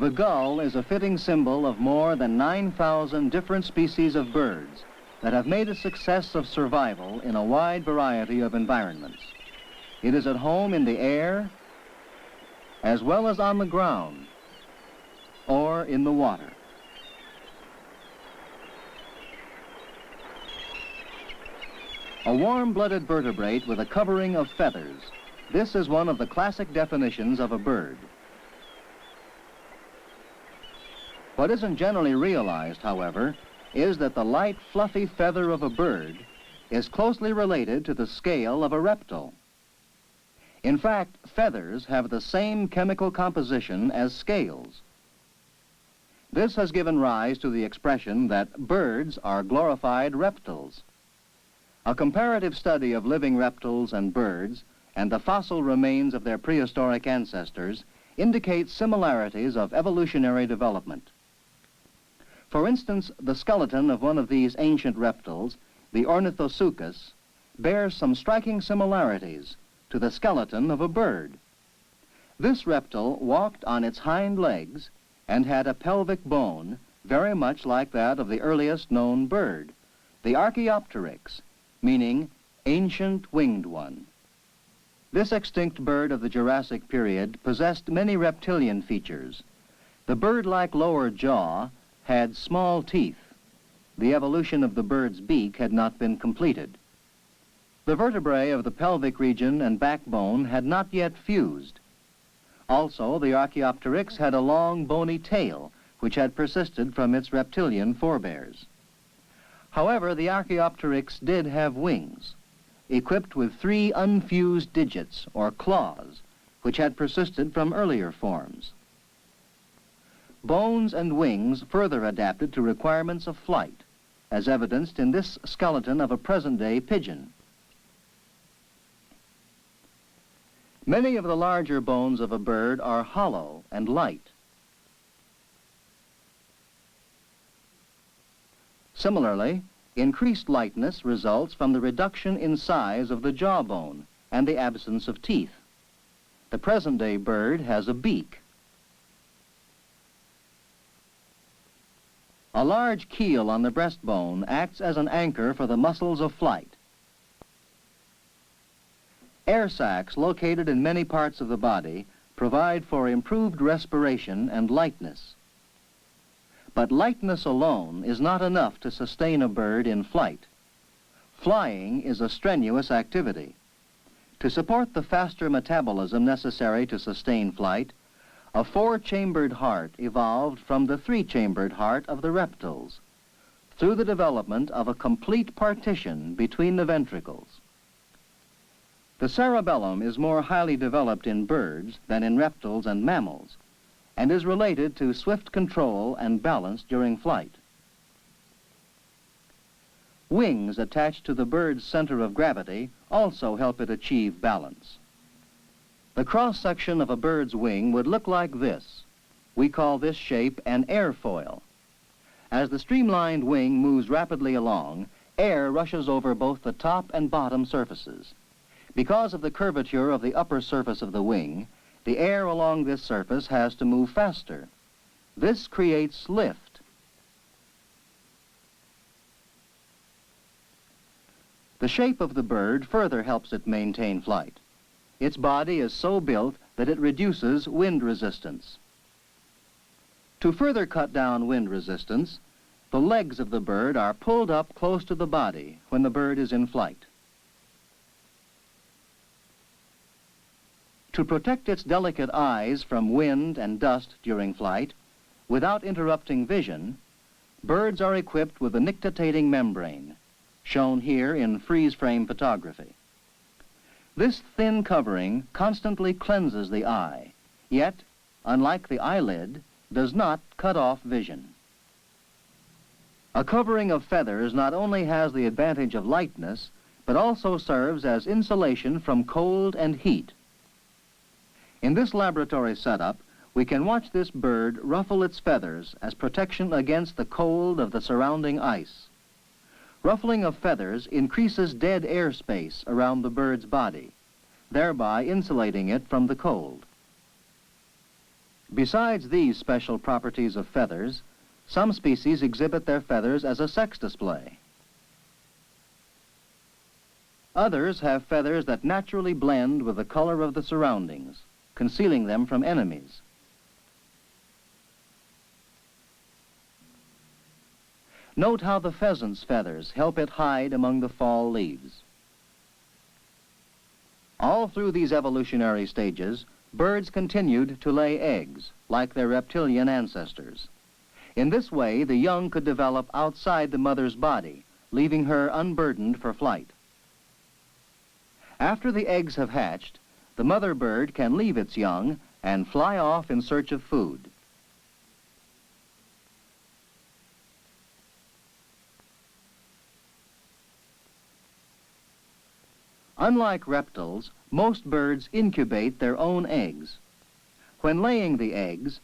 The gull is a fitting symbol of more than 9,000 different species of birds that have made a success of survival in a wide variety of environments. It is at home in the air, as well as on the ground, or in the water. A warm-blooded vertebrate with a covering of feathers. This is one of the classic definitions of a bird. What isn't generally realized, however, is that the light, fluffy feather of a bird is closely related to the scale of a reptile. In fact, feathers have the same chemical composition as scales. This has given rise to the expression that birds are glorified reptiles. A comparative study of living reptiles and birds and the fossil remains of their prehistoric ancestors indicates similarities of evolutionary development. For instance, the skeleton of one of these ancient reptiles, the Ornithosuchus, bears some striking similarities to the skeleton of a bird. This reptile walked on its hind legs and had a pelvic bone very much like that of the earliest known bird, the Archaeopteryx, meaning ancient winged one. This extinct bird of the Jurassic period possessed many reptilian features. The bird-like lower jaw had small teeth. The evolution of the bird's beak had not been completed. The vertebrae of the pelvic region and backbone had not yet fused. Also, the Archaeopteryx had a long, bony tail, which had persisted from its reptilian forebears. However, the Archaeopteryx did have wings, equipped with 3 unfused digits, or claws, which had persisted from earlier forms. Bones and wings further adapted to requirements of flight, as evidenced in this skeleton of a present-day pigeon. Many of the larger bones of a bird are hollow and light. Similarly, increased lightness results from the reduction in size of the jawbone and the absence of teeth. The present-day bird has a beak. A large keel on the breastbone acts as an anchor for the muscles of flight. Air sacs located in many parts of the body provide for improved respiration and lightness. But lightness alone is not enough to sustain a bird in flight. Flying is a strenuous activity. To support the faster metabolism necessary to sustain flight, a 4-chambered heart evolved from the 3-chambered heart of the reptiles through the development of a complete partition between the ventricles. The cerebellum is more highly developed in birds than in reptiles and mammals, and is related to swift control and balance during flight. Wings attached to the bird's center of gravity also help it achieve balance. The cross-section of a bird's wing would look like this. We call this shape an airfoil. As the streamlined wing moves rapidly along, air rushes over both the top and bottom surfaces. Because of the curvature of the upper surface of the wing, the air along this surface has to move faster. This creates lift. The shape of the bird further helps it maintain flight. Its body is so built that it reduces wind resistance. To further cut down wind resistance, the legs of the bird are pulled up close to the body when the bird is in flight. To protect its delicate eyes from wind and dust during flight, without interrupting vision, birds are equipped with a nictitating membrane, shown here in freeze-frame photography. This thin covering constantly cleanses the eye, yet, unlike the eyelid, does not cut off vision. A covering of feathers not only has the advantage of lightness, but also serves as insulation from cold and heat. In this laboratory setup, we can watch this bird ruffle its feathers as protection against the cold of the surrounding ice. Ruffling of feathers increases dead air space around the bird's body, thereby insulating it from the cold. Besides these special properties of feathers, some species exhibit their feathers as a sex display. Others have feathers that naturally blend with the color of the surroundings, concealing them from enemies. Note how the pheasant's feathers help it hide among the fall leaves. All through these evolutionary stages, birds continued to lay eggs, like their reptilian ancestors. In this way, the young could develop outside the mother's body, leaving her unburdened for flight. After the eggs have hatched, the mother bird can leave its young and fly off in search of food. Unlike reptiles, most birds incubate their own eggs. When laying the eggs,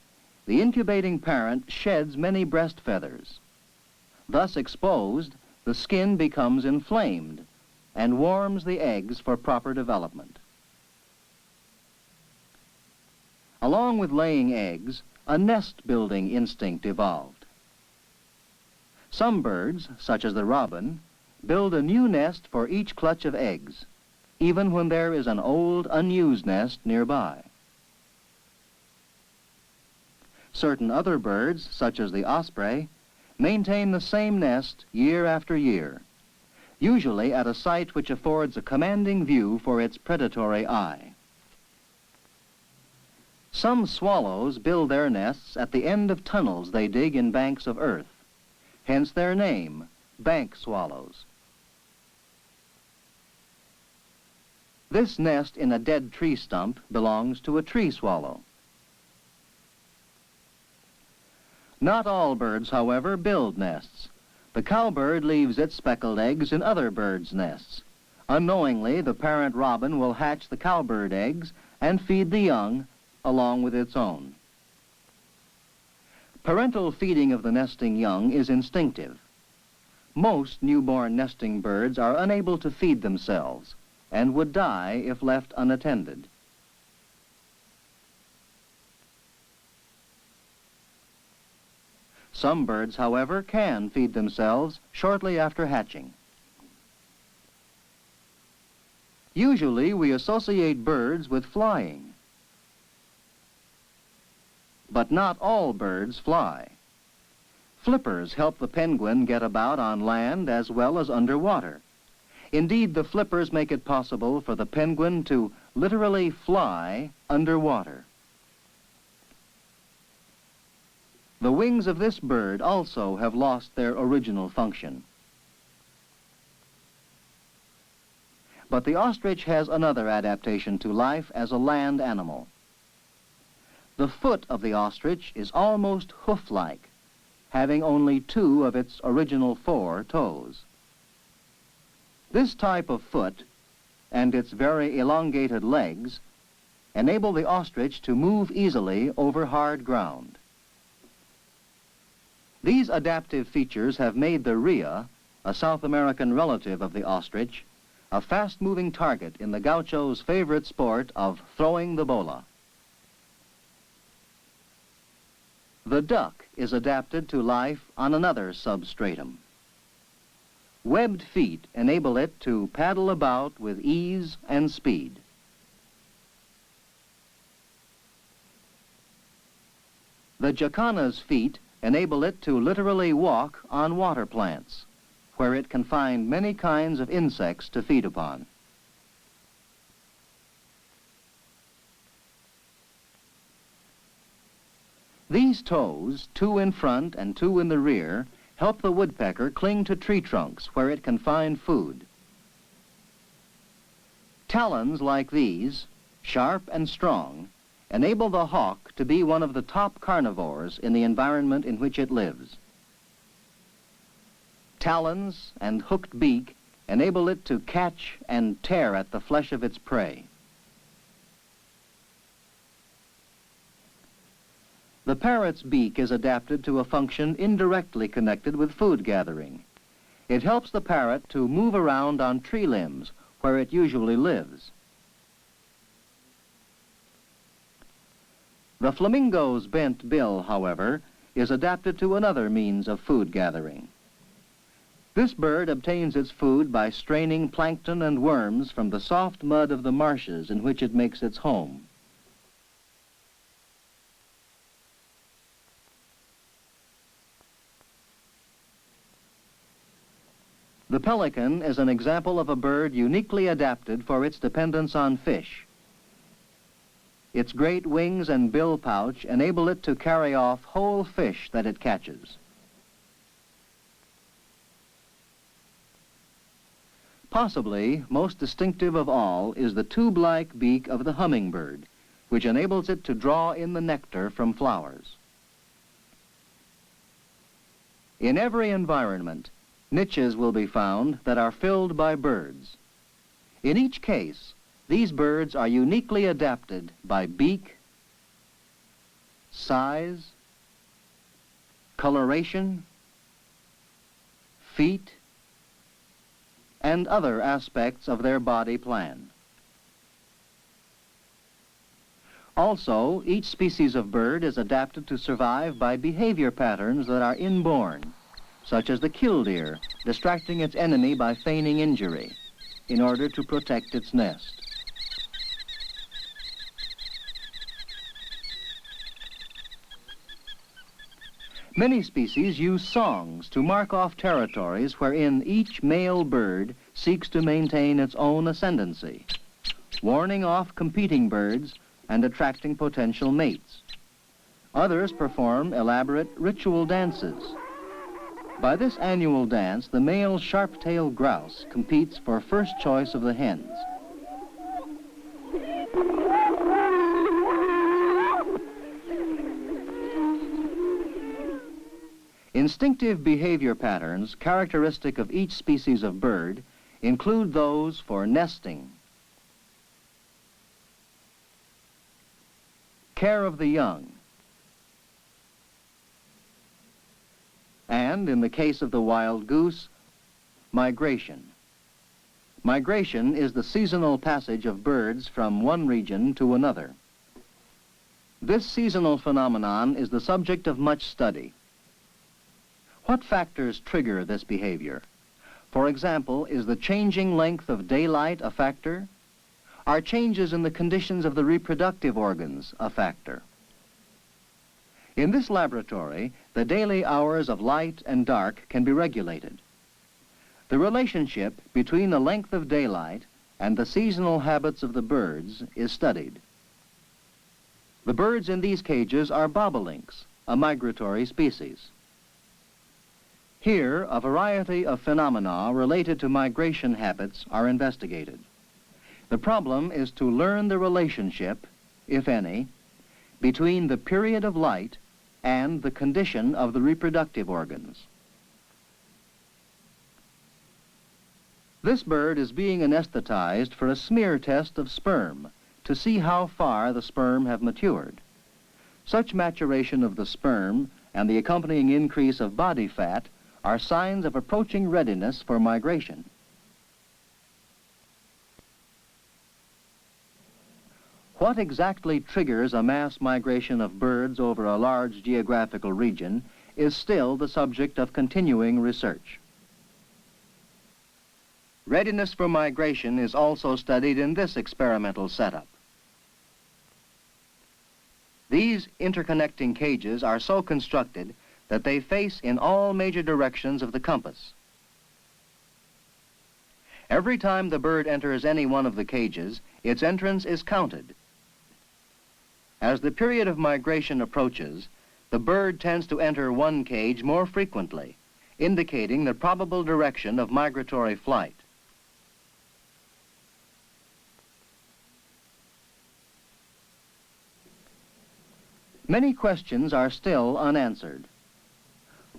the incubating parent sheds many breast feathers. Thus exposed, the skin becomes inflamed and warms the eggs for proper development. Along with laying eggs, a nest-building instinct evolved. Some birds, such as the robin, build a new nest for each clutch of eggs, even when there is an old, unused nest nearby. Certain other birds, such as the osprey, maintain the same nest year after year, usually at a site which affords a commanding view for its predatory eye. Some swallows build their nests at the end of tunnels they dig in banks of earth, hence their name, bank swallows. This nest in a dead tree stump belongs to a tree swallow. Not all birds, however, build nests. The cowbird leaves its speckled eggs in other birds' nests. Unknowingly, the parent robin will hatch the cowbird eggs and feed the young along with its own. Parental feeding of the nesting young is instinctive. Most newborn nesting birds are unable to feed themselves and would die if left unattended. Some birds, however, can feed themselves shortly after hatching. Usually, we associate birds with flying. But not all birds fly. Flippers help the penguin get about on land as well as underwater. Indeed, the flippers make it possible for the penguin to literally fly underwater. The wings of this bird also have lost their original function. But the ostrich has another adaptation to life as a land animal. The foot of the ostrich is almost hoof-like, having only 2 of its original 4 toes. This type of foot and its very elongated legs enable the ostrich to move easily over hard ground. These adaptive features have made the rhea, a South American relative of the ostrich, a fast-moving target in the gaucho's favorite sport of throwing the bola. The duck is adapted to life on another substratum. Webbed feet enable it to paddle about with ease and speed. The jacana's feet enable it to literally walk on water plants, where it can find many kinds of insects to feed upon. These toes, 2 in front and 2 in the rear, help the woodpecker cling to tree trunks where it can find food. Talons like these, sharp and strong, enable the hawk to be one of the top carnivores in the environment in which it lives. Talons and hooked beak enable it to catch and tear at the flesh of its prey. The parrot's beak is adapted to a function indirectly connected with food gathering. It helps the parrot to move around on tree limbs where it usually lives. The flamingo's bent bill, however, is adapted to another means of food gathering. This bird obtains its food by straining plankton and worms from the soft mud of the marshes in which it makes its home. The pelican is an example of a bird uniquely adapted for its dependence on fish. Its great wings and bill pouch enable it to carry off whole fish that it catches. Possibly most distinctive of all is the tube-like beak of the hummingbird, which enables it to draw in the nectar from flowers. In every environment, niches will be found that are filled by birds. In each case, these birds are uniquely adapted by beak, size, coloration, feet, and other aspects of their body plan. Also, each species of bird is adapted to survive by behavior patterns that are inborn, such as the killdeer distracting its enemy by feigning injury in order to protect its nest. Many species use songs to mark off territories wherein each male bird seeks to maintain its own ascendancy, warning off competing birds and attracting potential mates. Others perform elaborate ritual dances. By this annual dance, the male sharp-tailed grouse competes for first choice of the hens. Instinctive behavior patterns characteristic of each species of bird include those for nesting, care of the young, and, in the case of the wild goose, migration. Migration is the seasonal passage of birds from one region to another. This seasonal phenomenon is the subject of much study. What factors trigger this behavior? For example, is the changing length of daylight a factor? Are changes in the conditions of the reproductive organs a factor? In this laboratory, the daily hours of light and dark can be regulated. The relationship between the length of daylight and the seasonal habits of the birds is studied. The birds in these cages are bobolinks, a migratory species. Here, a variety of phenomena related to migration habits are investigated. The problem is to learn the relationship, if any, between the period of light and the condition of the reproductive organs. This bird is being anesthetized for a smear test of sperm to see how far the sperm have matured. Such maturation of the sperm and the accompanying increase of body fat are signs of approaching readiness for migration. What exactly triggers a mass migration of birds over a large geographical region is still the subject of continuing research. Readiness for migration is also studied in this experimental setup. These interconnecting cages are so constructed that they face in all major directions of the compass. Every time the bird enters any one of the cages, its entrance is counted. As the period of migration approaches, the bird tends to enter one cage more frequently, indicating the probable direction of migratory flight. Many questions are still unanswered.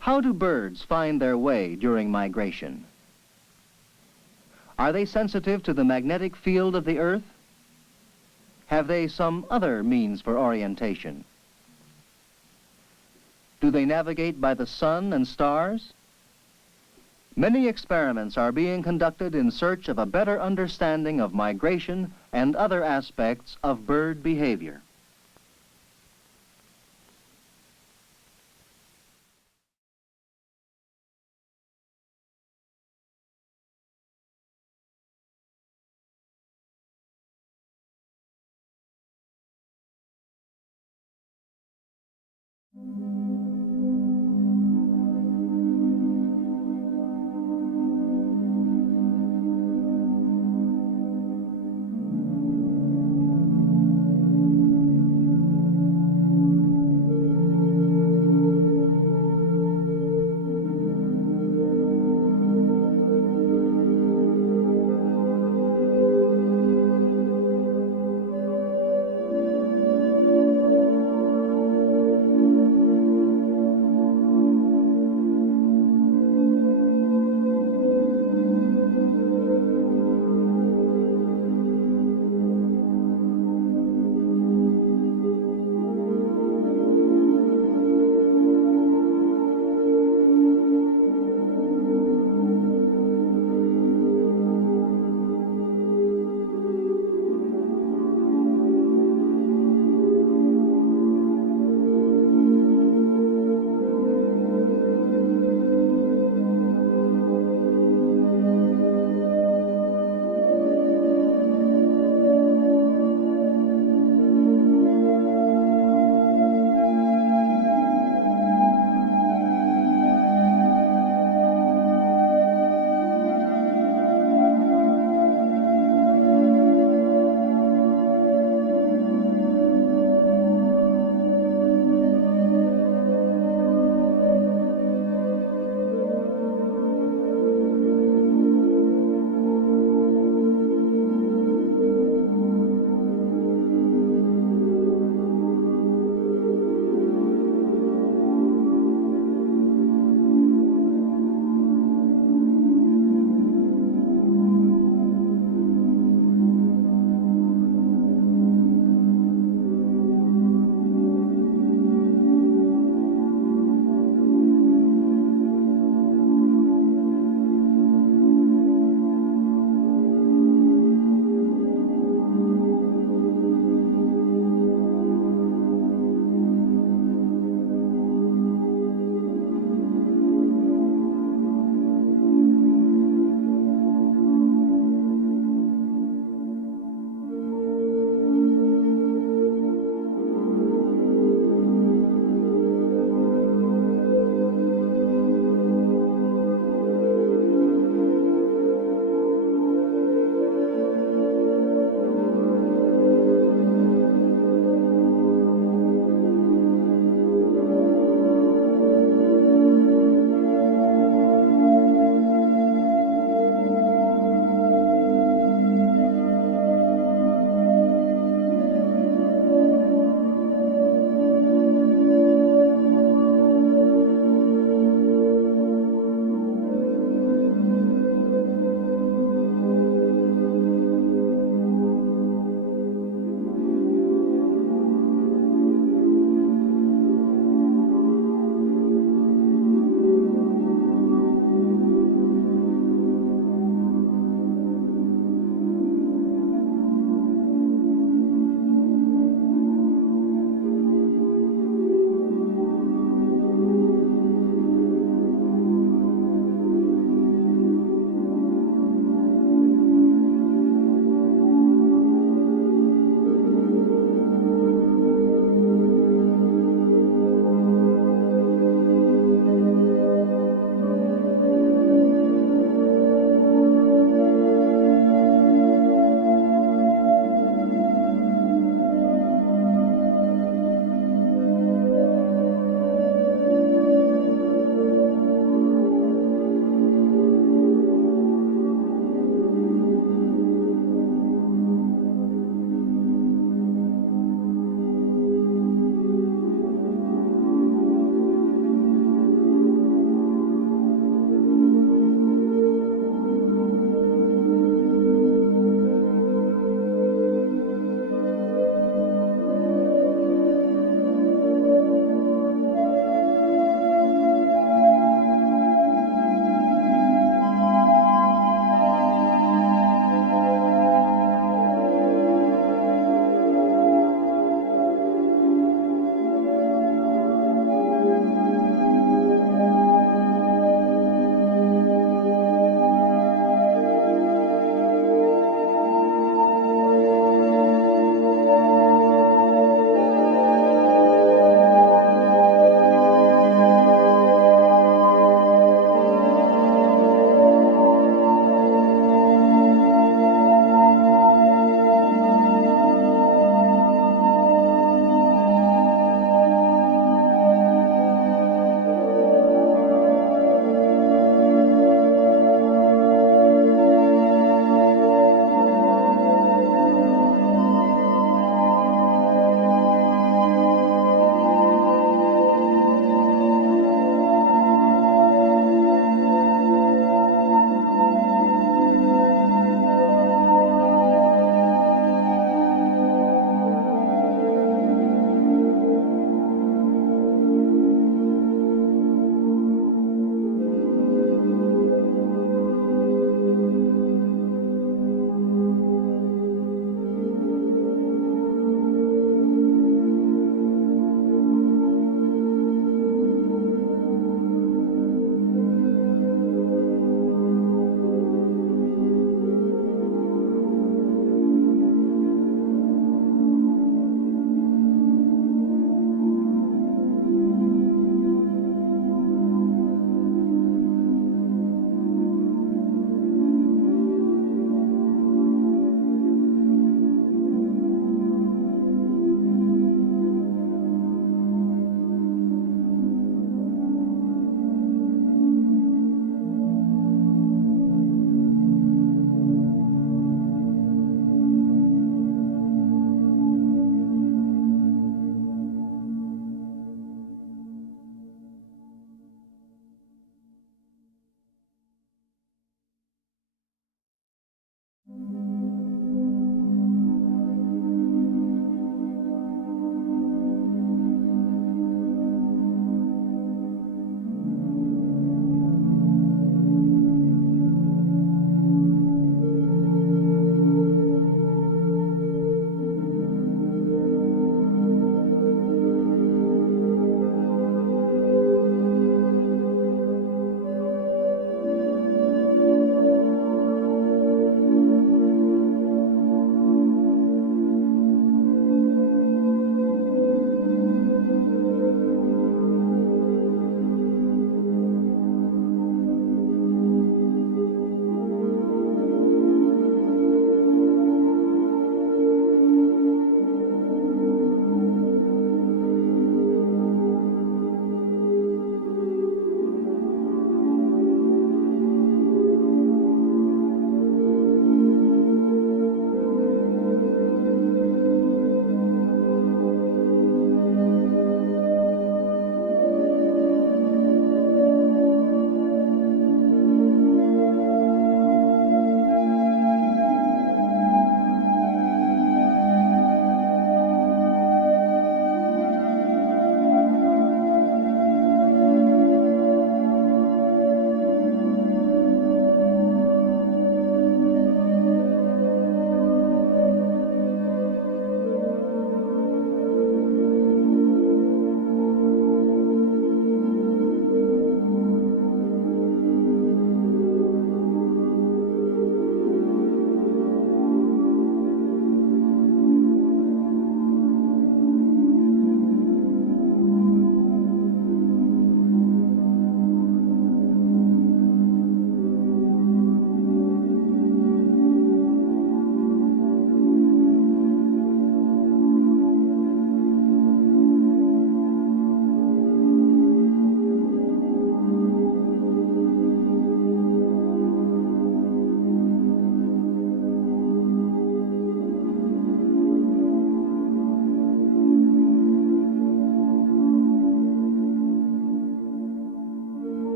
How do birds find their way during migration? Are they sensitive to the magnetic field of the Earth? Have they some other means for orientation? Do they navigate by the sun and stars? Many experiments are being conducted in search of a better understanding of migration and other aspects of bird behavior.